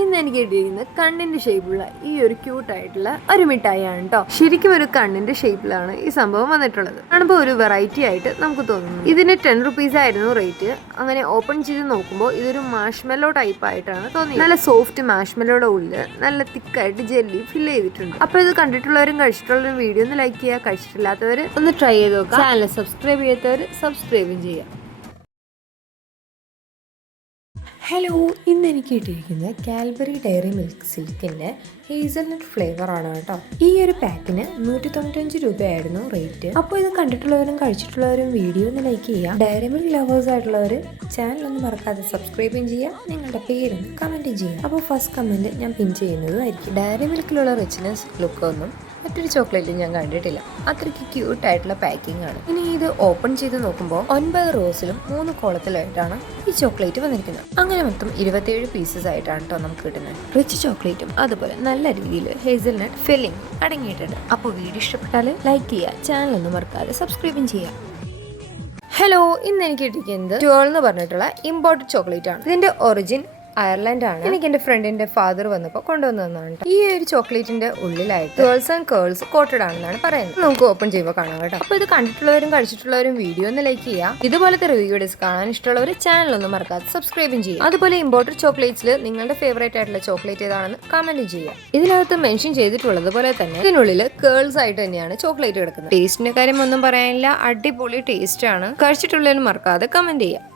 ഇന്ന് എനിക്ക് കിട്ടിയിരിക്കുന്നത് കണ്ണിന്റെ ഷേപ്പുള്ള ഈ ഒരു ക്യൂട്ട് ആയിട്ടുള്ള ഒരു മിഠായിയാണ് കേട്ടോ ശരിക്കും ഒരു കണ്ണിന്റെ ഷേപ്പിലാണ് ഈ സംഭവം വന്നിട്ടുള്ളത്. കാണുമ്പോൾ ഒരു വെറൈറ്റി ആയിട്ട് നമുക്ക് തോന്നുന്നു. ഇതിന് ടെൻ റുപ്പീസ് ആയിരുന്നു റേറ്റ് അങ്ങനെ ഓപ്പൺ ചെയ്ത് നോക്കുമ്പോൾ ഇതൊരു മാഷ്മെല്ലോ ടൈപ്പ് ആയിട്ടാണ് തോന്നിയത്. നല്ല സോഫ്റ്റ് മാഷ്മെല്ലോയുടെ ഉള്ളിൽ നല്ല തിക്കായിട്ട് ജെല്ലി ഫിൽ ചെയ്തിട്ടുണ്ട്. അപ്പോൾ ഇത് കണ്ടിട്ടുള്ളവരും കഴിച്ചിട്ടുള്ളവരും വീഡിയോ ഒന്ന് ലൈക്ക് ചെയ്യുക. കഴിച്ചിട്ടില്ലാത്തവർ ഒന്ന് ട്രൈ ചെയ്ത് നോക്കുക. ചാനൽ സബ്സ്ക്രൈബ് ചെയ്യാത്തവർ സബ്സ്ക്രൈബും ചെയ്യുക. ഹലോ ഇന്ന് എനിക്ക് കിട്ടിയിരിക്കുന്നത് കാൽബറി ഡയറി മിൽക്ക് സിൽക്കിന്റെ ഹേസൽനട്ട് ആണ് കേട്ടോ. ഈ ഒരു പാക്കിന് നൂറ്റി തൊണ്ണൂറ്റഞ്ച് രൂപയായിരുന്നു റേറ്റ്. അപ്പോൾ ഇത് കണ്ടിട്ടുള്ളവരും കഴിച്ചിട്ടുള്ളവരും വീഡിയോ ഒന്ന് ലൈക്ക് ചെയ്യുക. ഡയറി മിൽക്ക് ലവേഴ്സ് ആയിട്ടുള്ളവർ ചാനൽ ഒന്ന് മറക്കാതെ സബ്സ്ക്രൈബും ചെയ്യുക. നിങ്ങളുടെ പേരൊന്ന് കമന്റും ചെയ്യുക. അപ്പോൾ ഫസ്റ്റ് കമന്റ് ഞാൻ പിൻ ചെയ്യുന്നതായിരിക്കും ഡയറി മിൽക്കിലുള്ള റിച്ച്നെസ് ലുക്കൊന്നും മറ്റൊരു ചോക്ലേറ്റ് ഞാൻ കണ്ടിട്ടില്ല. അത്രയ്ക്ക് ക്യൂട്ട് ആയിട്ടുള്ള പാക്കിംഗ് ആണ്. ഇനി ഇത് ഓപ്പൺ ചെയ്ത് നോക്കുമ്പോൾ ഒൻപത് റോസിലും മൂന്ന് കോളത്തിലായിട്ടാണ് ഈ ചോക്ലേറ്റ് വന്നിരിക്കുന്നത്. അങ്ങനെ മൊത്തം ഇരുപത്തിയേഴ് പീസസ് ആയിട്ടാണ് കേട്ടോ നമുക്ക് കിട്ടുന്നത്. റിച്ച് ചോക്ലേറ്റും അതുപോലെ നല്ല രീതിയിൽ ഹേസൽനട്ട് ഫില്ലിംഗ് അടങ്ങിയിട്ടുണ്ട്. അപ്പോൾ വീഡിയോ ഇഷ്ടപ്പെട്ടാൽ ലൈക്ക് ചെയ്യുക ചാനൽ ഒന്നും മറക്കാതെ സബ്സ്ക്രൈബും ചെയ്യുക. ഹലോ ഇന്ന് എനിക്ക് കിട്ടിയിരിക്കുന്നത് ട്വൽ എന്ന് പറഞ്ഞിട്ടുള്ള ഇമ്പോർട്ടഡ് ചോക്ലേറ്റ് ആണ്. ഇതിന്റെ ഒറിജിൻ അയർലൻഡ് ആണ് എനിക്ക് എന്റെ ഫ്രണ്ടിന്റെ ഫാദർ വന്നപ്പോൾ കൊണ്ടുവന്നതാണ്. ഈ ഒരു ചോക്ലേറ്റിന്റെ ഉള്ളിലായിട്ട് ഗേൾസ് ആൻഡ് കേൾസ് കോട്ടഡ് ആണെന്നാണ് പറയുന്നത്. നമുക്ക് ഓപ്പൺ ചെയ്യുമ്പോൾ കാണാം കേട്ടോ. അപ്പോൾ ഇത് കണ്ടിട്ടുള്ളവരും കഴിച്ചിട്ടുള്ളവരും വീഡിയോ ഒന്ന് ലൈക്ക് ചെയ്യുക ഇതുപോലത്തെ റിവ്യൂസ് കാണാൻ ഇഷ്ടമുള്ളവർ ചാനൽ ഒന്ന് മറക്കാതെ സബ്സ്ക്രൈബും ചെയ്യുക അതുപോലെ ഇമ്പോർട്ടഡ് ചോക്ലേറ്റ്സിൽ നിങ്ങളുടെ ഫേവറേറ്റ് ആയിട്ടുള്ള ചോക്ലേറ്റ് ഏതാണെന്ന് കമന്റ് ചെയ്യുക ഇതിനകത്ത് മെൻഷൻ ചെയ്തിട്ടുള്ളത് പോലെ തന്നെ ഇതിനുള്ളിൽ കേൾസ് ആയിട്ട് തന്നെയാണ് ചോക്ലേറ്റ് കിടക്കുന്നത് ടേസ്റ്റിന്റെ കാര്യം ഒന്നും പറയാനില്ല. അടിപൊളി ടേസ്റ്റ് ആണ്. കഴിച്ചിട്ടുള്ളവരും മറക്കാതെ കമന്റ് ചെയ്യുക